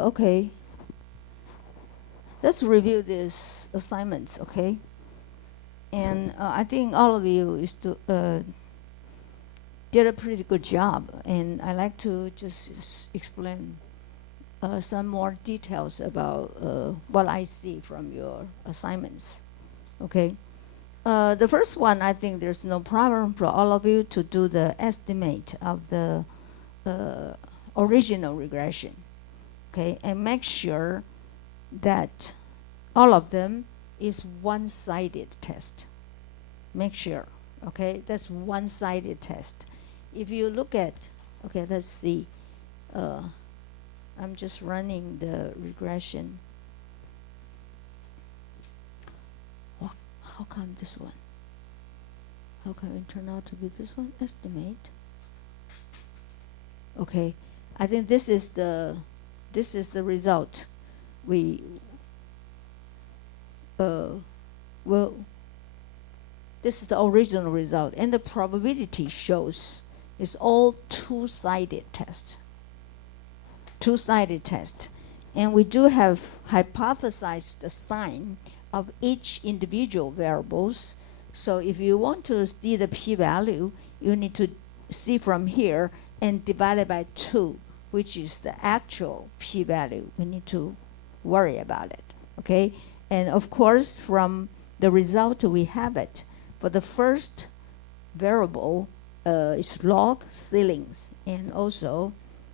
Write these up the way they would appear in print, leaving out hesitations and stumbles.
Okay, let's review these assignments, okay? And I think all of you did a pretty good job, and I like to just explain some more details about what I see from your assignments, okay? The first one, I think there's no problem for all of you to do the estimate of the original regression, okay? And make sure that all of them is one-sided test. Make sure, okay? That's one-sided test. If you look at, okay, let's see. I'm just running the regression. How come this one? How come it turned out to be this one? Estimate. Okay, I think this is the result. This is the original result, and the probability shows it's all two-sided test. Two-sided test, and we do have hypothesized the sign of each individual variables. So if you want to see the p-value, you need to see from here and divide it by 2, which is the actual p-value. We need to worry about it, okay? And of course, from the result we have it. For the first variable is log ceilings, and also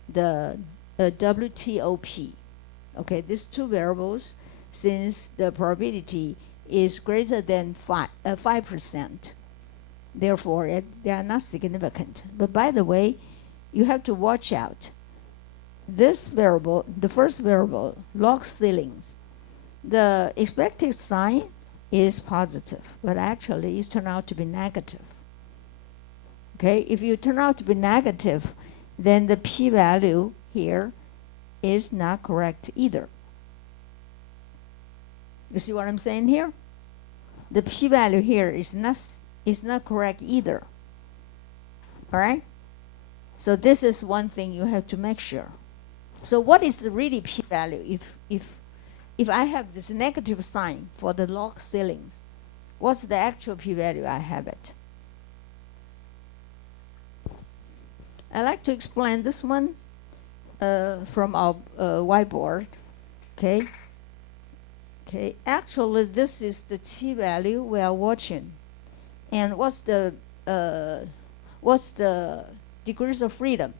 the WTOP. Okay, these two variables, since the probability is greater than 5%, therefore they are not significant. But by the way, you have to watch out. This variable, the first variable, log ceilings, the expected sign is positive, but actually it's turned out to be negative. Okay, if you turn out to be negative, then the p-value here is not correct either. You see what I'm saying here? The p-value here is not correct either. All right? So this is one thing you have to make sure. So what is the really p-value if I have this negative sign for the log ceilings? What's the actual p-value I have it? I like to explain this one from our whiteboard. Okay. Okay. Actually, this is the t-value we are watching, and what's the degrees of freedom?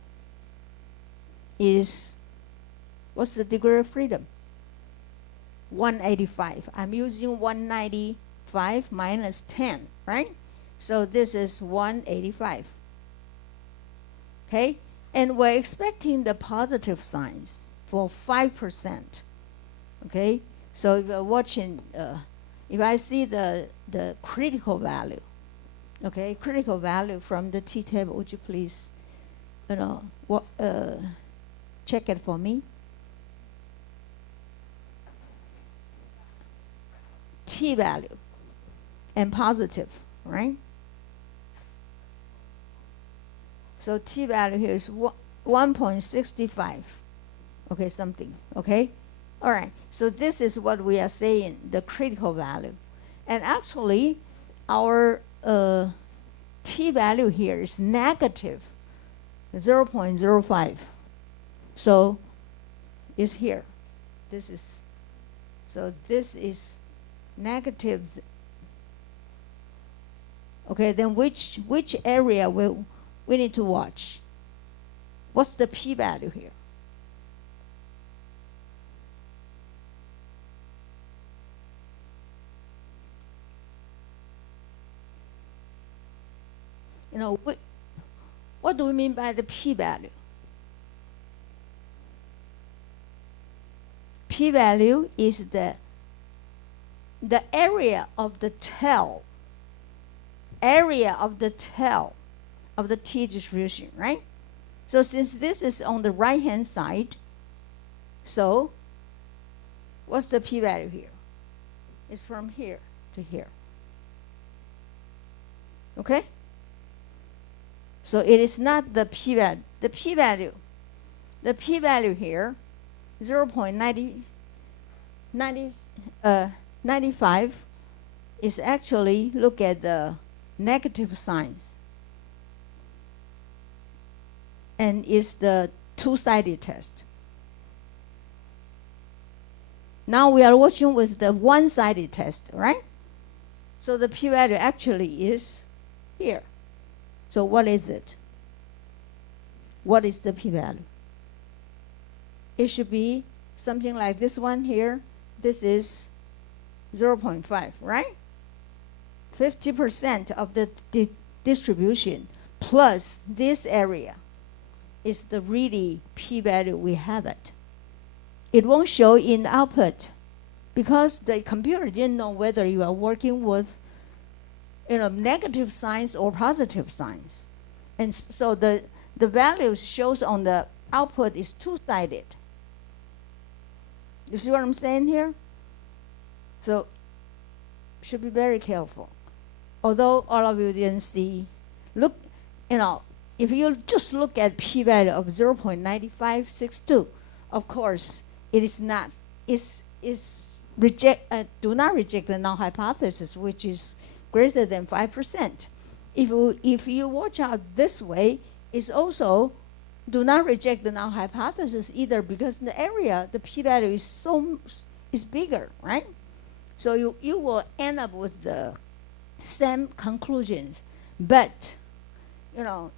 What's the degree of freedom? 185. I'm using 195 minus 10, right? So this is 185. Okay, and we're expecting the positive signs for 5%. Okay, so if you're watching, if I see the critical value, okay, critical value from the t-table, would you please, check it for me? T-value and positive, right? So t-value here is 1.65. Okay, something, okay? All right, so this is what we are saying, the critical value. And actually, our t-value here is negative 0.05. So it's here. This is negative. Okay, then which area we need to watch? What's the p-value here? What do we mean by the p-value? P-value is the area of the tail. Area of the tail of the t-distribution, right? So since this is on the right-hand side, so what's the p-value here? It's from here to here. Okay? So it is not the p-value. The p-value here 0.95 is actually look at the negative signs. And is the two-sided test. Now we are working with the one-sided test, right? So the p-value actually is here. So what is it? What is the p-value? It should be something like this one here. This is 0.5, right? 50% of the distribution plus this area is the really p-value we have it. It won't show in the output because the computer didn't know whether you are working with negative signs or positive signs. And so the values shows on the output is two-sided. You see what I'm saying here? So should be very careful. Although all of you didn't see, look, if you just look at p-value of 0.9562, of course, it is not, do not reject the null hypothesis, which is greater than 5%. If you watch out this way, it's also do not reject the null hypothesis either because the area, the p-value is bigger, right? So you will end up with the same conclusions, but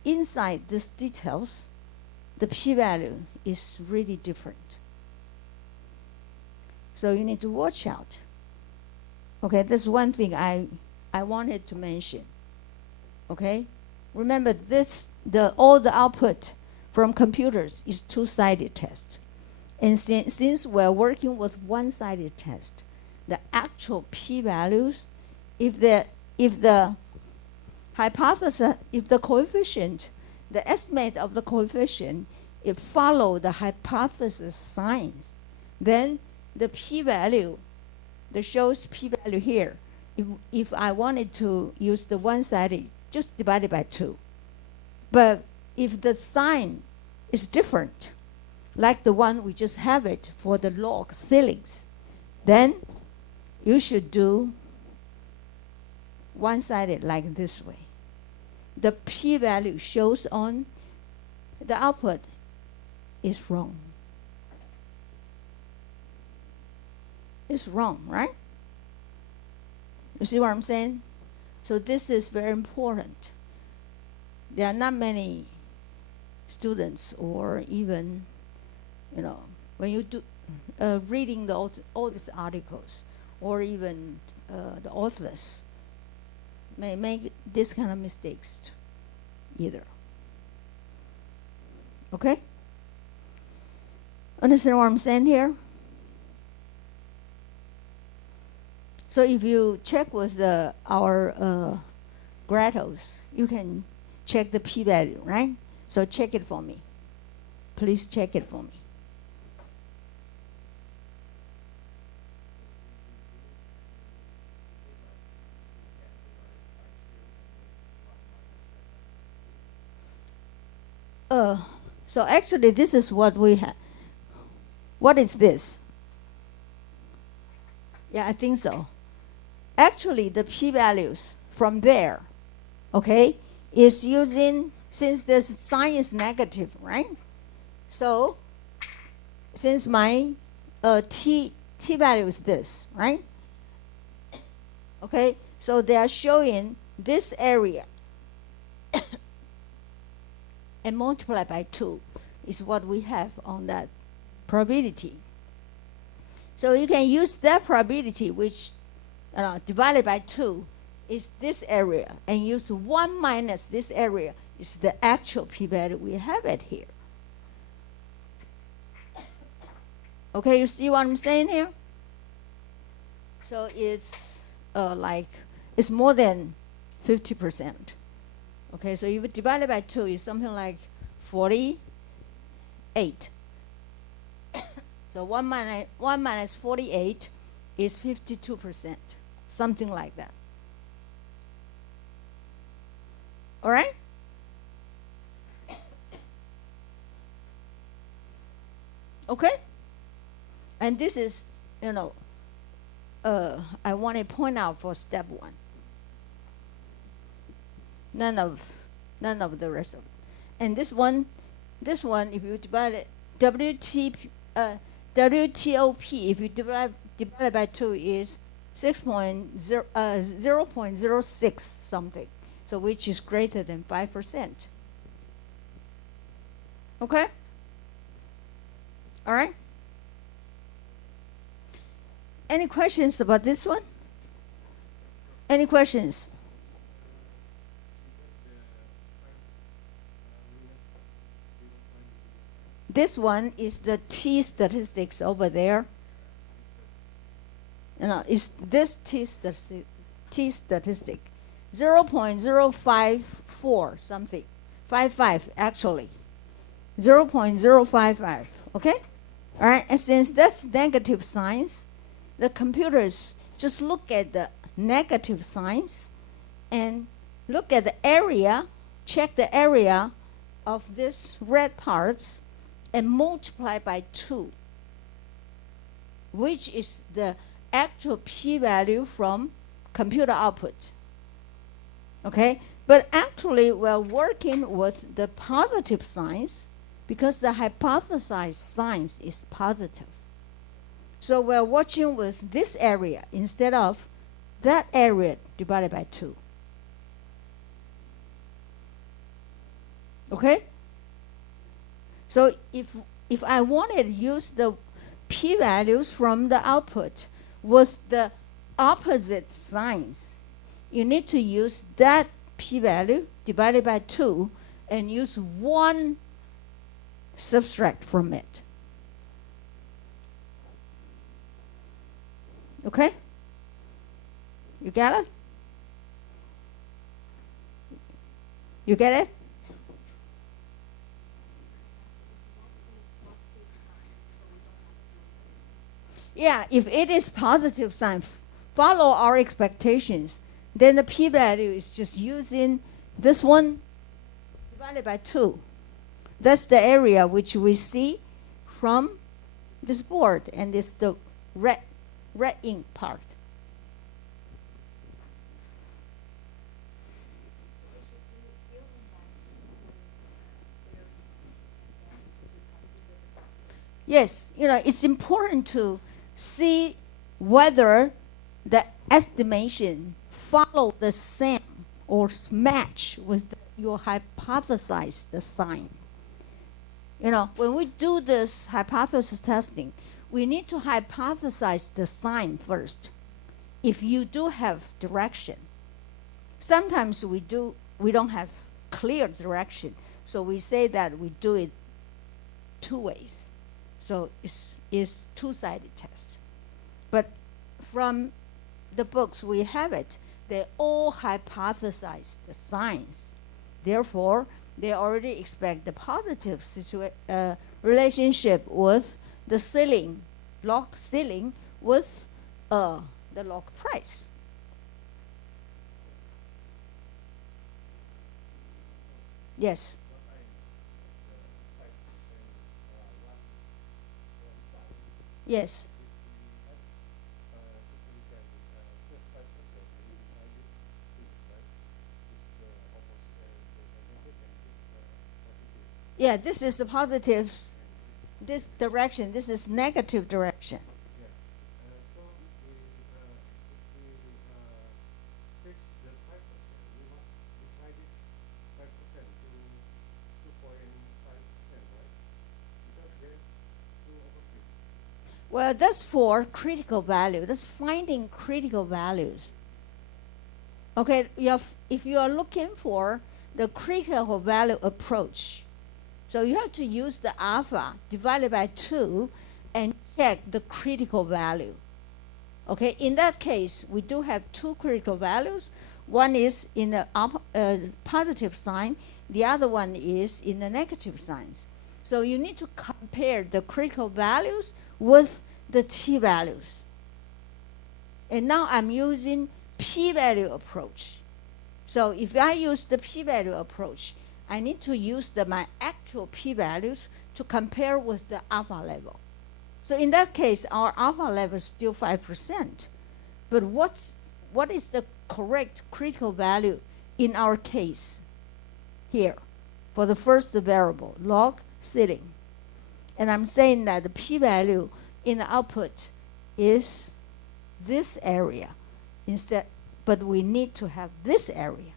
inside these details, the p-value is really different. So you need to watch out. Okay, that's one thing I wanted to mention. Okay, remember all the output from computers is two-sided test, and since we're working with one-sided test, the actual p-values, if the hypothesis, if the coefficient, the estimate of the coefficient, it follow the hypothesis signs, then the p-value, the shows p-value here, if I wanted to use the one-sided, just divide it by 2. But if the sign is different, like the one we just have it for the log ceilings, then you should do one-sided like this way. The p-value shows on the output is wrong. It's wrong, right? You see what I'm saying? So this is very important. There are not many students or even, when you do reading all these articles or even the authors may make this kind of mistakes either. Okay? Understand what I'm saying here? So if you check with our Gratos, you can check the p-value, right? So check it for me. Please check it for me. So actually this is what we have. What is this? Yeah, I think so. Actually, the p-values from there, okay, is using, since the sign is negative, right? So, since my t value is this, right? Okay, so they are showing this area and multiply by 2 is what we have on that probability. So you can use that probability, which divided by 2 is this area, and use 1 minus this area is the actual p-value we have it here. Okay, you see what I'm saying here? So it's it's more than 50%. Okay, so if you divide it by 2, it's something like 48. So 1 minus 48 is 52%, something like that. All right? Okay? And this is, I want to point out for step 1. None of the rest of it. And this one, if you divide it, WTOP, if you divide it by 2, is 0.06 something, so which is greater than 5%. Okay? All right? Any questions about this one? Any questions? This one is the T statistics over there. It's this T statistic, 0.054 something, 55 actually, 0.055. Okay, all right. And since that's negative signs, the computers just look at the negative signs and look at the area, check the area of these red parts, and multiply by 2, which is the actual p-value from computer output. Okay, but actually we're working with the positive signs because the hypothesized signs is positive. So we're watching with this area instead of that area divided by 2. Okay? So if I wanted to use the p-values from the output with the opposite signs, you need to use that p-value divided by 2 and use 1 subtract from it. Okay? You get it? You get it? Yeah, if it is positive sign, follow our expectations, then the p-value is just using this one divided by 2. That's the area which we see from this board, and it's the red ink part. Yes, it's important to see whether the estimation follow the same or match with your hypothesized sign. When we do this hypothesis testing, we need to hypothesize the sign first. If you do have direction, sometimes we don't have clear direction, so we say that we do it 2 ways. So it's 2-sided test. But from the books we have it, they all hypothesize the signs. Therefore, they already expect the positive relationship with the ceiling, log ceiling, with the log price. Yes. Yes. Yeah, this is the positive, this direction, this is negative direction. Well, that's for critical value. That's finding critical values. Okay, if you are looking for the critical value approach, so you have to use the alpha divided by 2 and check the critical value. Okay, in that case, we do have 2 critical values. One is in the positive sign, the other one is in the negative signs. So you need to compare the critical values with the t-values. And now I'm using p-value approach. So if I use the p-value approach, I need to use my actual p-values to compare with the alpha level. So in that case, our alpha level is still 5%. But what is the correct critical value in our case here for the first variable, log sitting? And I'm saying that the p-value in the output is this area instead, but we need to have this area.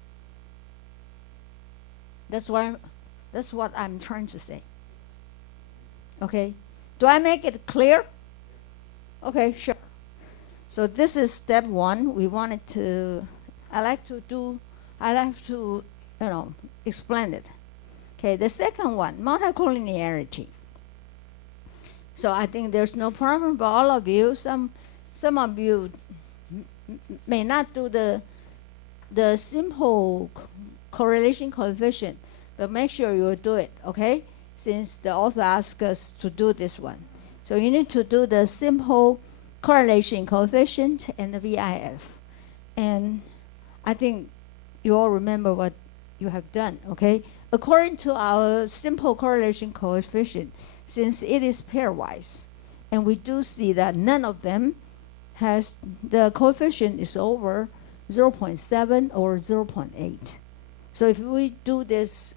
That's what I'm trying to say. Okay? Do I make it clear? Okay, sure. So this is step one. We wanted to, I like to explain it. Okay, the second one, multicollinearity. So I think there's no problem for all of you. Some of you may not do the simple correlation coefficient, but make sure you do it, okay? Since the author asked us to do this one. So you need to do the simple correlation coefficient and the VIF. And I think you all remember what you have done, okay? According to our simple correlation coefficient, since it is pairwise, and we do see that none of them has, the coefficient is over 0.7 or 0.8. So if we do this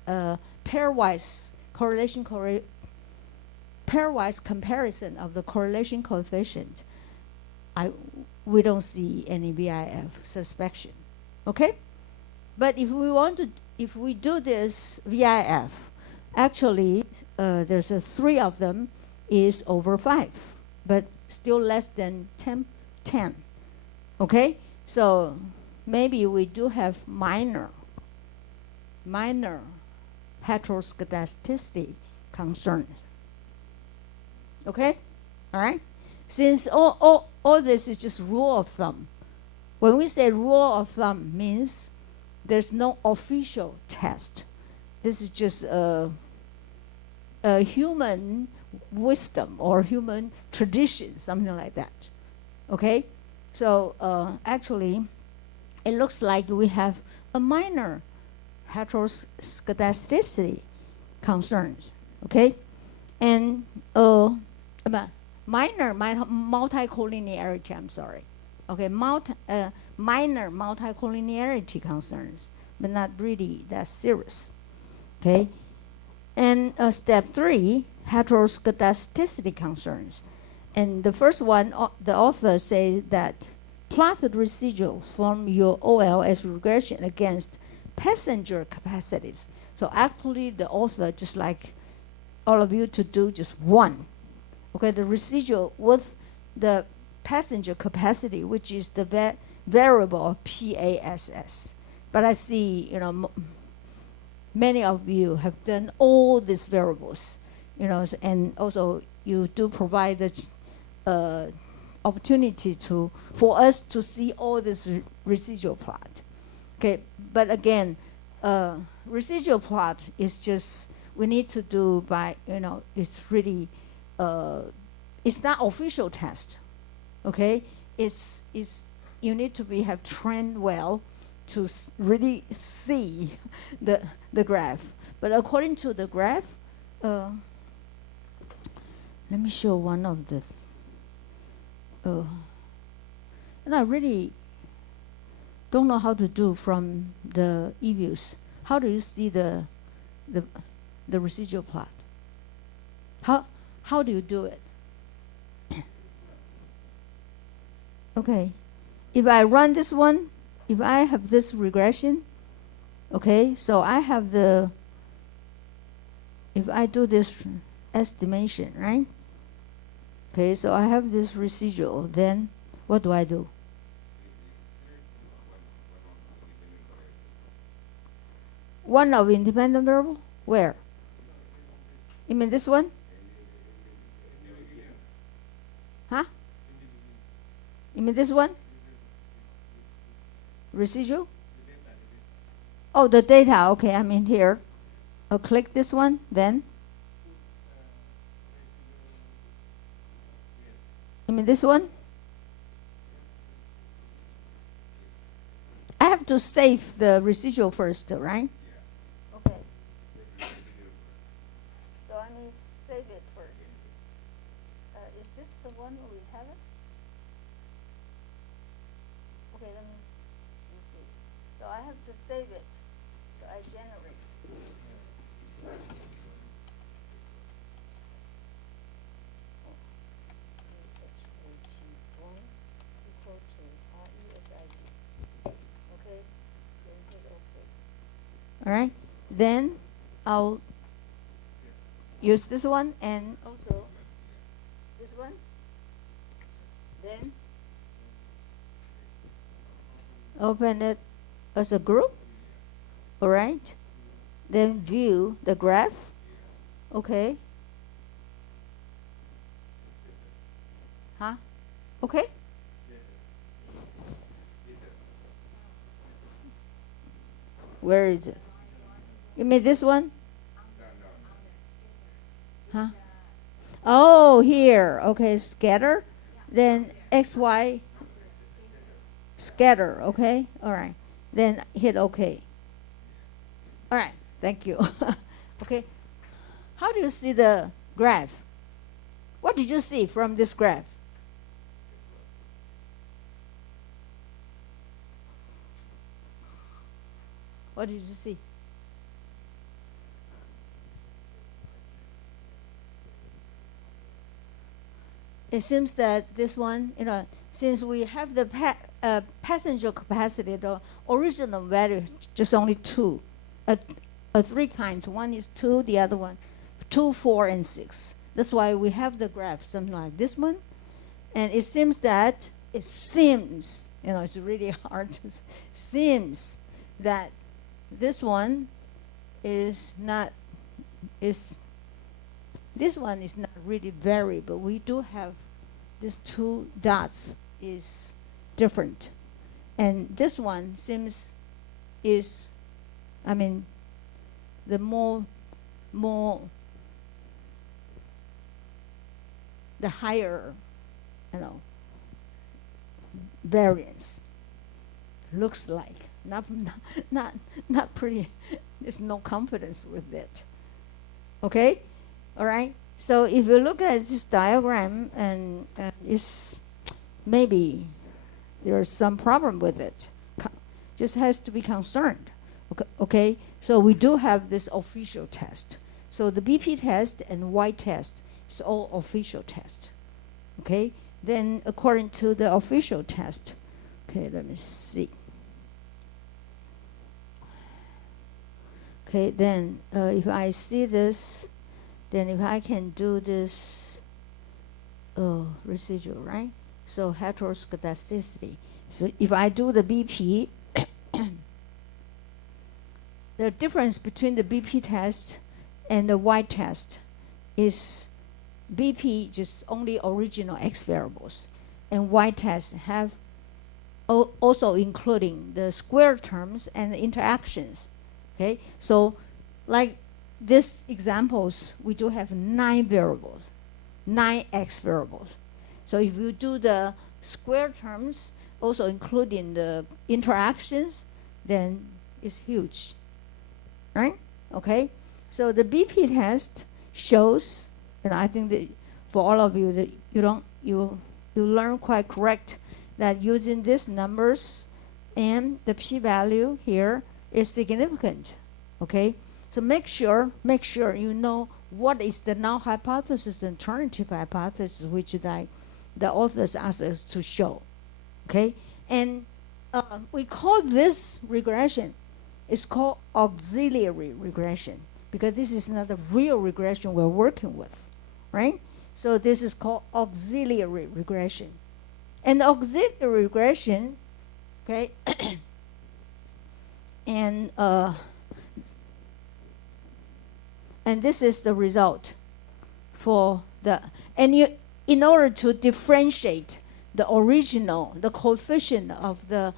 pairwise comparison of the correlation coefficient, we don't see any VIF suspicion, okay? But if we do this VIF, actually there's 3 of them is over 5, but still less than 10, okay? So maybe we do have minor heteroscedasticity concern. Okay? All right? Since all this is just rule of thumb. When we say rule of thumb means there's no official test. This is just a human wisdom or human tradition, something like that. Okay? So actually, it looks like we have a minor heteroscedasticity concerns, okay? And minor multicollinearity, I'm sorry. Okay, minor multicollinearity concerns, but not really that serious, okay? And step 3, heteroscedasticity concerns. And the first one, the author says that plotted residuals from your OLS regression against passenger capacities. So actually the author just like all of you to do just one. Okay, the residual with the passenger capacity, which is the variable of PASS. But I see, many of you have done all these variables, and also you do provide the opportunity for us to see all this residual plot. Okay, but again, residual plot is just, we need to do by, it's really, it's not official test, okay? It's you need to have trained well to really see the graph. But according to the graph, let me show one of this. And I really don't know how to do from the e-views. How do you see the residual plot? How do you do it? Okay, if I run this one, if I have this regression, okay, so I have if I do this estimation, right? Okay, so I have this residual, then what do I do? One of independent variable? Where? You mean this one? Huh? You mean this one? Residual? Oh, the data. Okay, I mean here. I'll click this one, then. You mean this one? I have to save the residual first, right? Okay. So I mean save it first. Is this I have to save it. So I generate. One equal to RESID. Okay, then hit OK. All right, then I'll use this one and also this one. Then open it as a group. All right, then view the graph. Okay. Huh? Okay. Where is it? You mean this one? Huh? Oh, here. Okay, scatter. Then XY scatter. Okay. All right. Then hit OK. All right. Thank you. Okay. How do you see the graph? What did you see from this graph? What did you see? It seems that this one, since we have the passenger capacity, the original value is just only 2. 3 kinds. One is 2, the other one 2, 4, and 6. That's why we have the graph something like this one. And it seems, it's really hard to seems that this one is not really variable. We do have these 2 dots is different, and this one seems the more the higher variance looks like not pretty. There's no confidence with it. Okay, all right. So if you look at this diagram, and it's maybe there's some problem with it, just has to be concerned. Okay. So we do have this official test. So the BP test and Y test is all official test. Okay. Then according to the official test, okay, let me see. Okay, then if I see this, then if I can do this residual, right? So heteroscedasticity. So if I do the BP, the difference between the BP test and the Y test is BP just only original X variables, and Y test have also including the square terms and the interactions. Okay, so like these examples, we do have 9 variables, 9 X variables. So if you do the square terms, also including the interactions, then it's huge, right? Okay, so the BP test shows, and I think that for all of you that you learn quite correct that using these numbers and the p-value here is significant. Okay, so make sure you know what is the null hypothesis and alternative hypothesis, which the authors ask us to show. Okay, and we call this regression, it's called auxiliary regression, because this is not the real regression we're working with, right? So this is called auxiliary regression. And auxiliary regression, okay, and this is the result for in order to differentiate the coefficient of the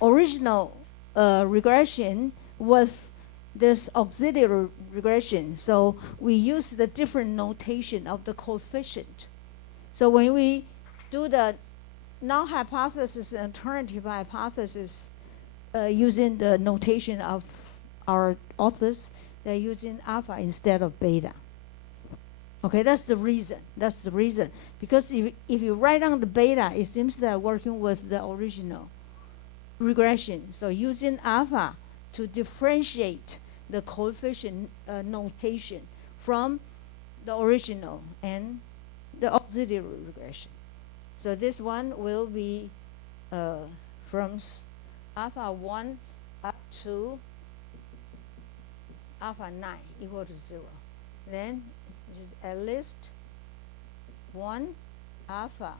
original regression with this auxiliary regression, so we use the different notation of the coefficient. So when we do the null hypothesis and alternative hypothesis using the notation of our authors, they're using alpha instead of beta. Okay, that's the reason. Because if you write down the beta, it seems that working with the original regression. So using alpha to differentiate the coefficient notation from the original and the auxiliary regression. So this one will be from alpha 1 up to alpha 9 equal to 0. Then just at least 1 alpha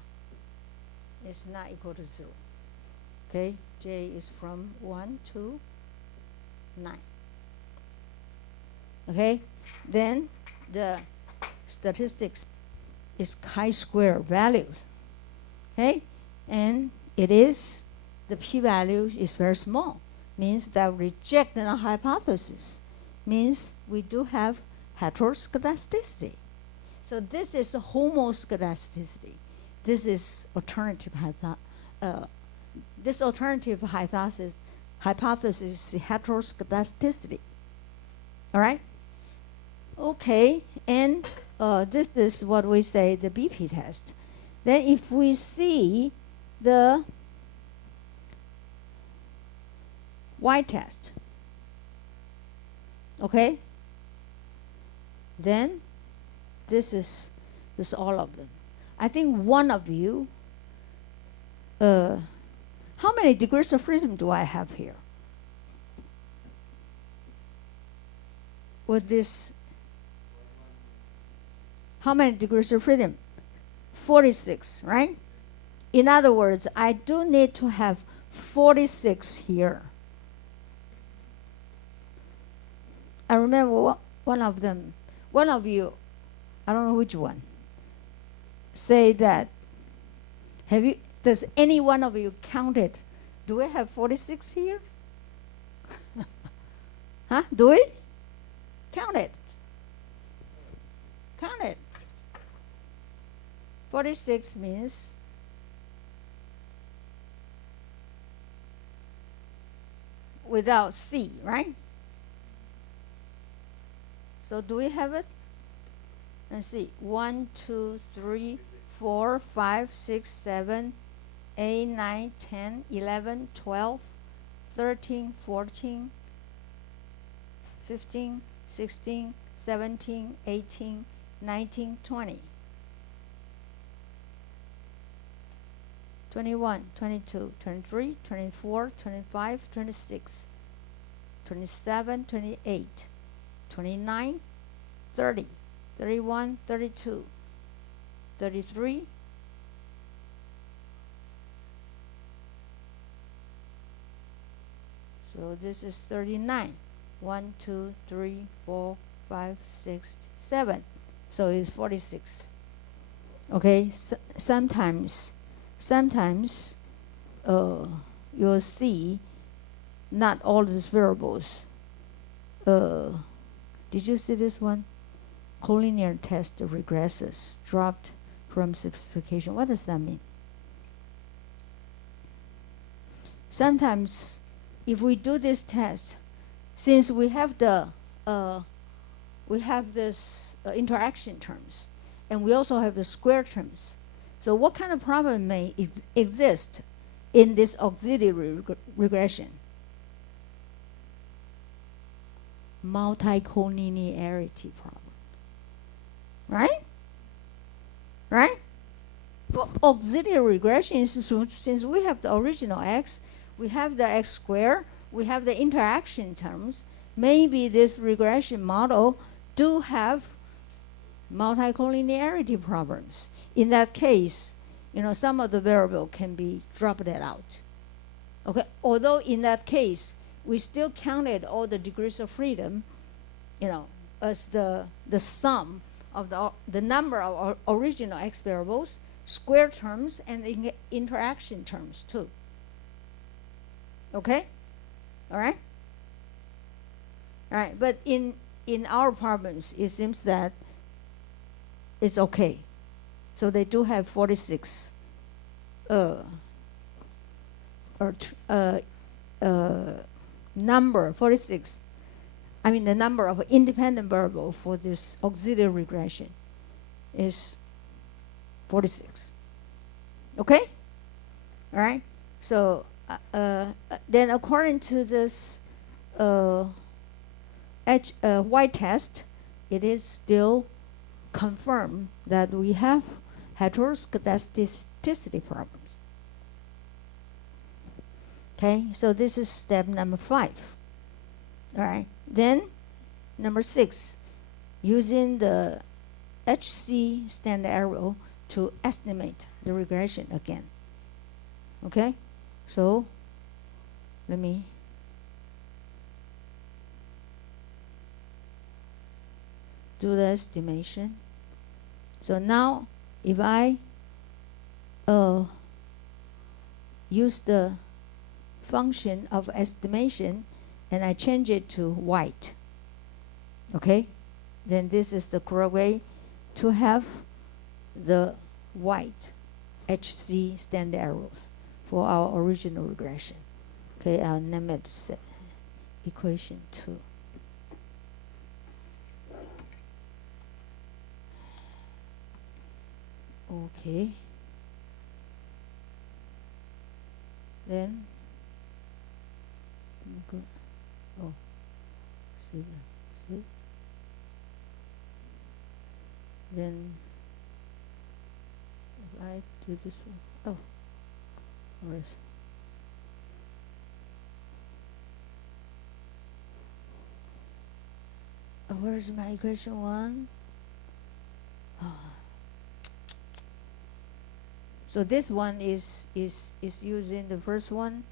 is not equal to 0. Okay, J is from 1 to 9. Okay, then the statistics is chi-square value. Okay, and it is, the p-value is very small, means that reject the hypothesis, means we do have heteroscedasticity. So this is a homoscedasticity. This is alternative this alternative hypothesis is heteroscedasticity. All right? Okay, and this is what we say the BP test. Then if we see the Y test, okay, then this is all of them. I think one of you, how many degrees of freedom do I have here? With this, how many degrees of freedom? 46, right? In other words, I do need to have 46 here. I remember one of you, I don't know which one, say that, does any one of you counted? Do we have 46 here? Huh? Do we? Count it. Count it. 46 means without C, right? So do we have it? Let's see. 1, 2, 3, 4, 5, 6, 7, 8, 9, 10, 11, 12, 13, 14, 15, 16, 17, 18, 19, 20. 21, 22, 23, 24, 25, 26, 27, 28, 29, 30, 31, 32, 33, so this is 39. 1, 2, 3, 4, 5, 6, 7. So it's 46. Okay, sometimes you'll see not all these variables. Did you see this one? Collinear test regresses, dropped from specification. What does that mean? Sometimes if we do this test, since we have this interaction terms, and we also have the square terms. So what kind of problem may exist in this auxiliary regression? Multicollinearity problem. Right? Right? For auxiliary regression, since we have the original x, we have the x squared, we have the interaction terms, maybe this regression model do have multicollinearity problems. In that case, some of the variable can be dropped out. Okay, although in that case, we still counted all the degrees of freedom, as the sum of the number of original x variables, square terms, and the interaction terms too. Okay? All right? All right, but in our problems, it seems that it's okay. So they do have 46 number 46. I mean, the number of independent variable for this auxiliary regression is 46. Okay? All right? So then according to this Y test, it is still confirmed that we have heteroscedasticity problems. Okay, so this is step number 5. All right, then number 6, using the HC standard error to estimate the regression again. Okay, so let me do the estimation. So now if I use the function of estimation and I change it to white, okay, then this is the correct way to have the white HC standard errors for our original regression. Okay, I'll name it equation 2. Okay. Then go. Oh, see. Then if I do this one, oh, where is? Where's my equation 1? Oh. So this one is using the first one.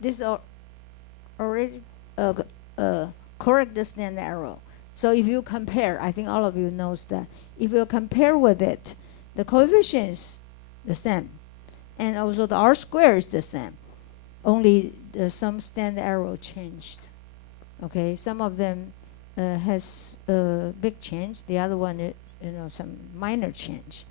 This already correct the standard error. So if you compare, I think all of you knows that if you compare with it, the coefficients the same, and also the R square is the same. Only some standard error changed. Okay, some of them has a big change. The other one, some minor change.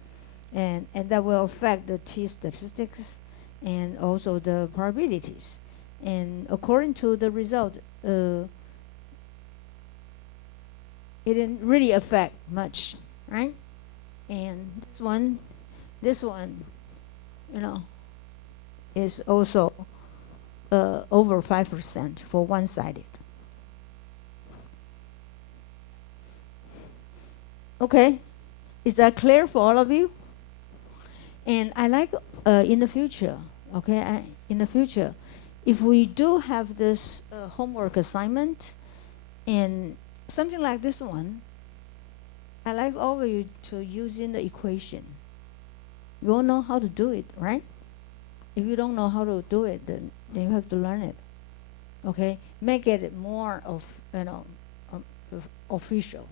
And that will affect the t statistics and also the probabilities. And according to the result, it didn't really affect much, right? And this one, is also over 5% for one-sided. Okay, is that clear for all of you? And I like in the future, okay, in the future, if we do have this homework assignment and something like this one, I like all of you to use in the equation. You all know how to do it, right? If you don't know how to do it, then you have to learn it. Okay, make it more of official,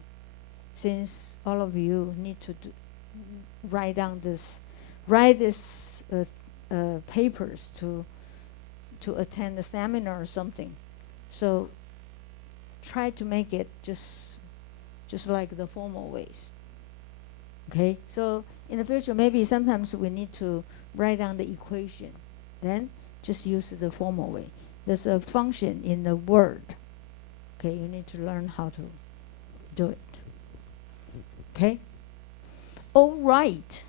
since all of you need to write this papers to attend a seminar or something. So try to make it just like the formal ways. Okay, so in the future, maybe sometimes we need to write down the equation, then just use the formal way. There's a function in the word. Okay, you need to learn how to do it. Okay, all right.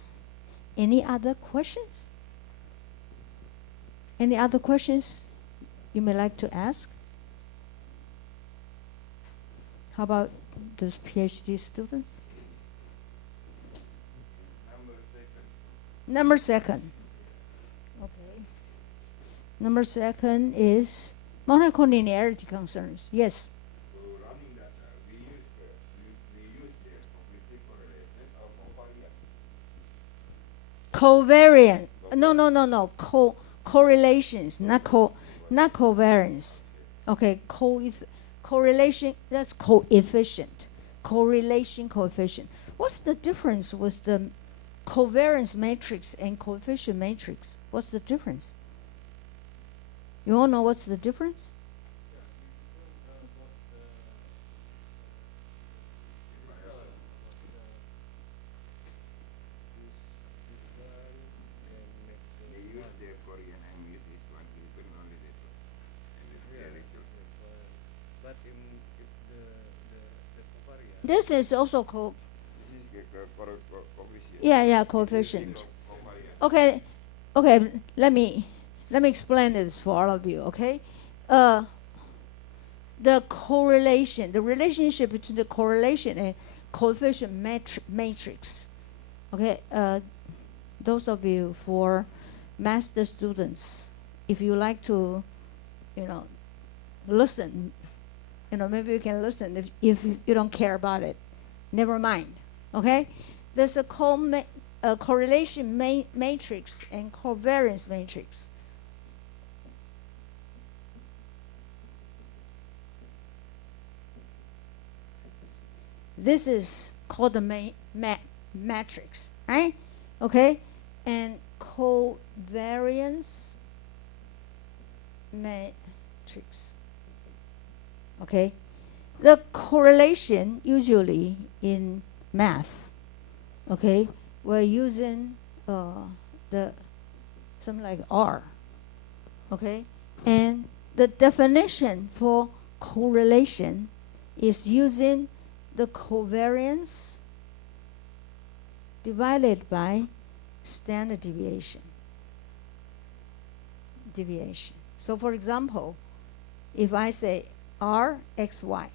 Any other questions? Any other questions you may like to ask? How about those PhD students? Number second. Okay. Number second is multicollinearity concerns. Yes. Running that, we use the completely correlation of covariance. Covariant. No. Correlations, not covariance. Okay, correlation, that's coefficient. Correlation coefficient. What's the difference with the covariance matrix and coefficient matrix? What's the difference? You all know what's the difference? This is also coefficient. Okay, let me Let me explain this for all of you, okay? The correlation, the relationship between the correlation and coefficient matrix. Okay, those of you for master students, if you like to, listen, maybe you can listen. If you don't care about it, never mind. Okay, there's a correlation matrix and covariance matrix. This is called the matrix, right? Okay, and covariance matrix. Okay, the correlation usually in math, okay, we're using something like R, okay, and the definition for correlation is using the covariance divided by standard deviation. So for example, if I say R, X, Y,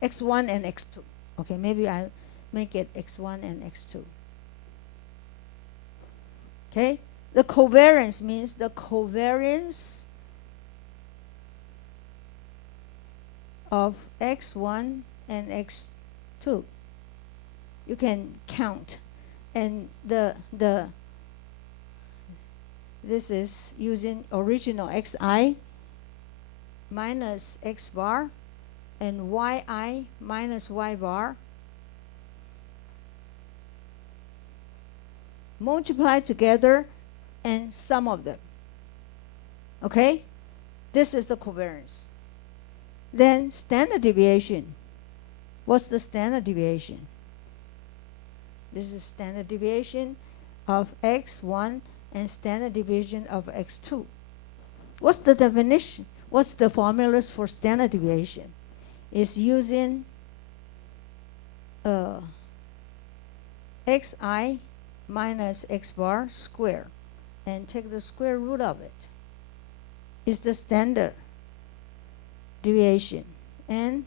X1 and X2. Okay, maybe I make it X1 and X2. Okay, the covariance means the covariance of X1 and X2. You can count, and this is using original Xi minus X bar and Yi minus Y bar multiply together and sum of them. Okay, this is the covariance. Then standard deviation. What's the standard deviation? This is standard deviation of X1 and standard deviation of X2. What's the definition? What's the formulas for standard deviation? It's using Xi minus X bar square and take the square root of it. It's the standard deviation. And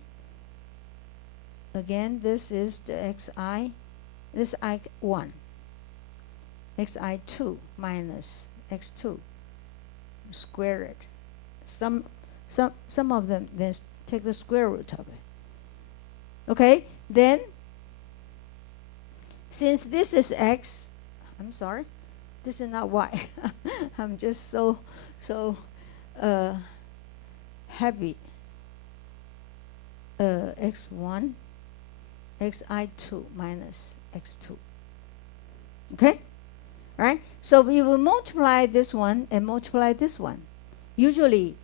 again, this is the Xi, this I1, Xi2 minus X2, square it. Some of them, then take the square root of it. Okay, then, since this is X, I'm sorry, this is not Y. I'm just so heavy. X1, Xi2 minus X2. Okay? Right? So we will multiply this one and multiply this one. Usually,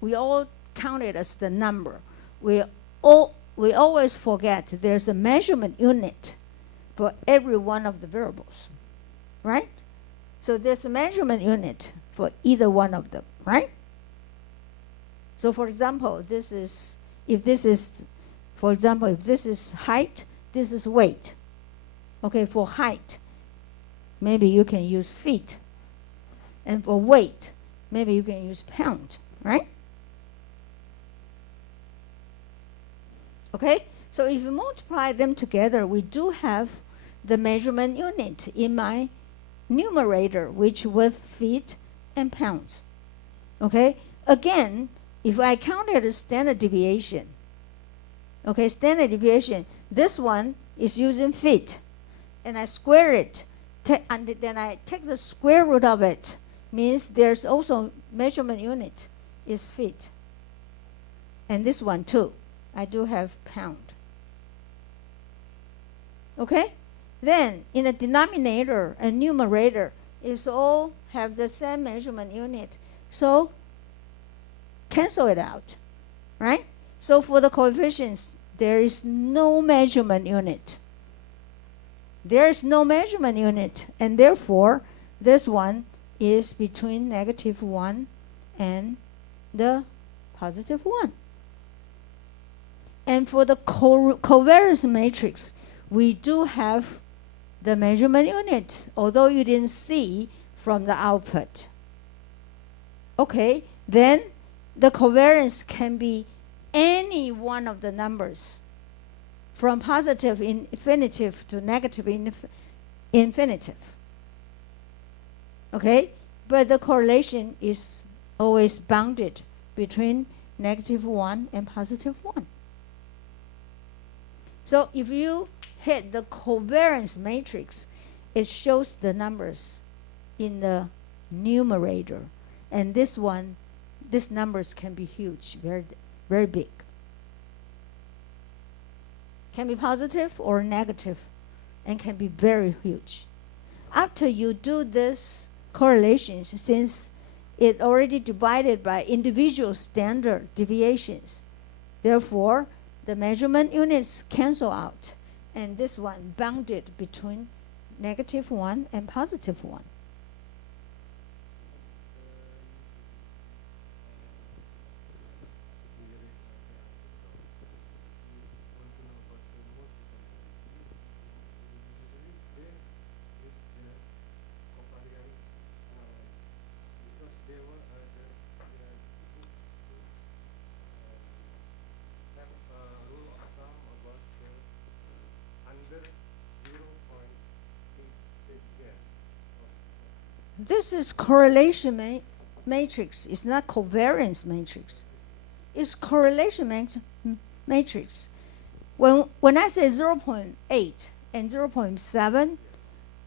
we all count it as the number. We always forget there's a measurement unit for every one of the variables. Right? So there's a measurement unit for either one of them. Right? So for example, if this is height, this is weight. Okay, for height, maybe you can use feet. And for weight, maybe you can use pound, right? Okay, so if you multiply them together, we do have the measurement unit in my numerator, which was feet and pounds. Okay, again, if I counted a standard deviation, okay, standard deviation, this one is using feet, and I square it, and then I take the square root of it, means there's also measurement unit is feet. And this one too, I do have pound. Okay? Then in the denominator and numerator, it's all have the same measurement unit. So cancel it out, right? So for the coefficients, there is no measurement unit. There is no measurement unit, and therefore, this one is between -1 and the +1. And for the covariance matrix, we do have the measurement unit, although you didn't see from the output. okay, then the covariance can be any one of the numbers from positive infinitive to negative infinitive. Okay? But the correlation is always bounded between -1 and +1. So if you hit the covariance matrix, it shows the numbers in the numerator. And this one, these numbers can be huge, very, very big. Can be positive or negative, and can be very huge. After you do this correlations, since it already divided by individual standard deviations, therefore the measurement units cancel out, and this one bounded between -1 and +1. This is correlation matrix. It's not covariance matrix. It's correlation matrix. When I say 0.8 and 0.7,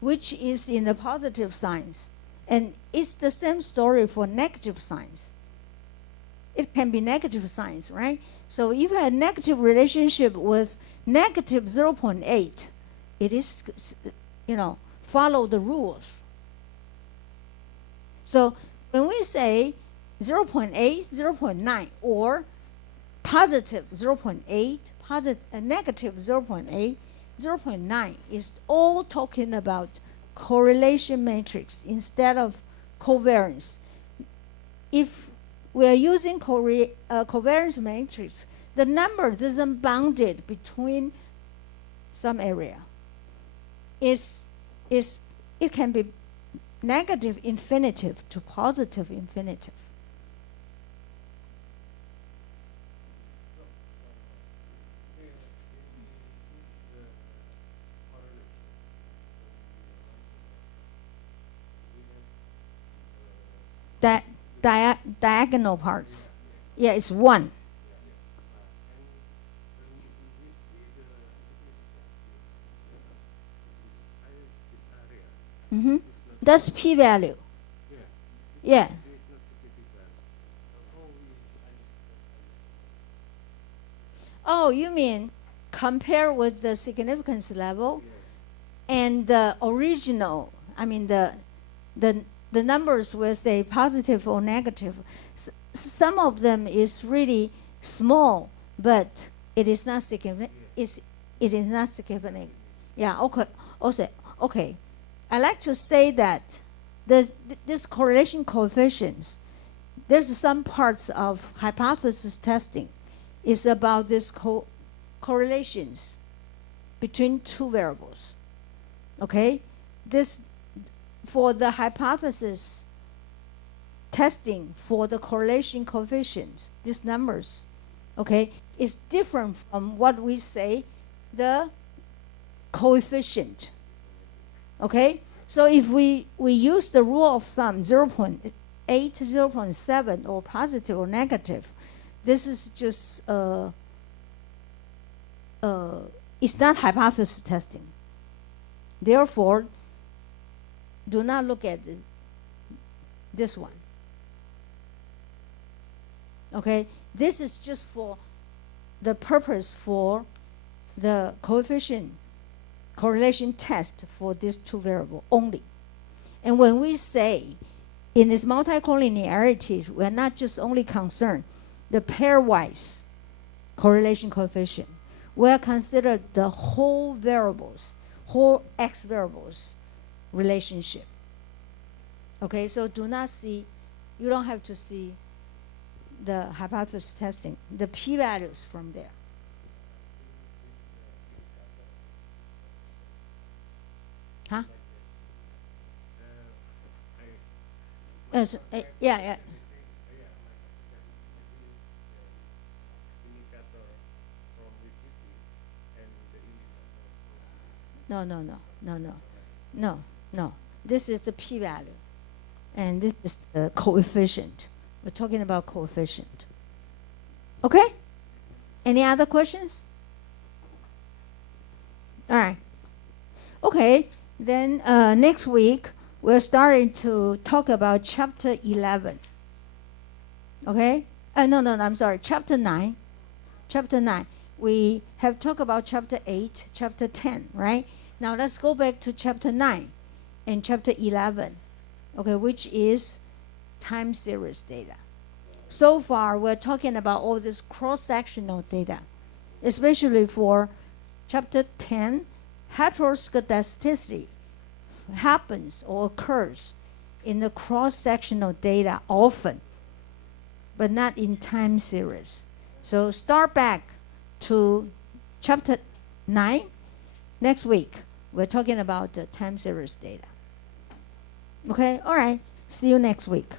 which is in the positive signs, and it's the same story for negative signs. It can be negative signs, right? So if you have a negative relationship with -0.8, it is, follow the rules. So when we say 0.8, 0.9, or positive 0.8, negative 0.8, 0.9 is all talking about correlation matrix instead of covariance. If we are using covariance matrix, the number doesn't bound it between some area. It can be negative infinitive to positive infinitive. Diagonal parts. Yeah, it's 1. Mm-hmm. That's p-value. Yeah. Oh, you mean compare with the significance level and the original, the numbers will say positive or negative. Some of them is really small, but it is not significant. It is not significant. Yeah. Okay. Also, okay. I like to say that this correlation coefficients. There's some parts of hypothesis testing is about this correlations between two variables. Okay, this for the hypothesis testing for the correlation coefficients, these numbers, okay, is different from what we say the coefficient. Okay, so if we use the rule of thumb 0.8, 0.7, or positive or negative, this is just it's not hypothesis testing. Therefore, do not look at this one. Okay, this is just for the purpose for the coefficient correlation test for these two variables only. And when we say in this multicollinearity, we're not just only concerned the pairwise correlation coefficient. We'll consider the whole variables, whole x variables relationship. Okay, so do not see, you don't have to see the hypothesis testing, the p-values from there. Huh? Yes, yeah. No, no, no, no, no, no, no. This is the p-value, and this is the coefficient. We're talking about coefficient. Okay? Any other questions? All right. Okay, then next week we're starting to talk about chapter 11. Okay? No, I'm sorry, chapter 9. Chapter 9. We have talked about chapter 8, chapter 10, right? Now let's go back to chapter 9 and chapter 11, okay, which is time series data. So far, we're talking about all this cross-sectional data, especially for chapter 10, heteroscedasticity happens or occurs in the cross-sectional data often, but not in time series. So start back to chapter 9. Next week, we're talking about the time series data. Okay, all right. See you next week.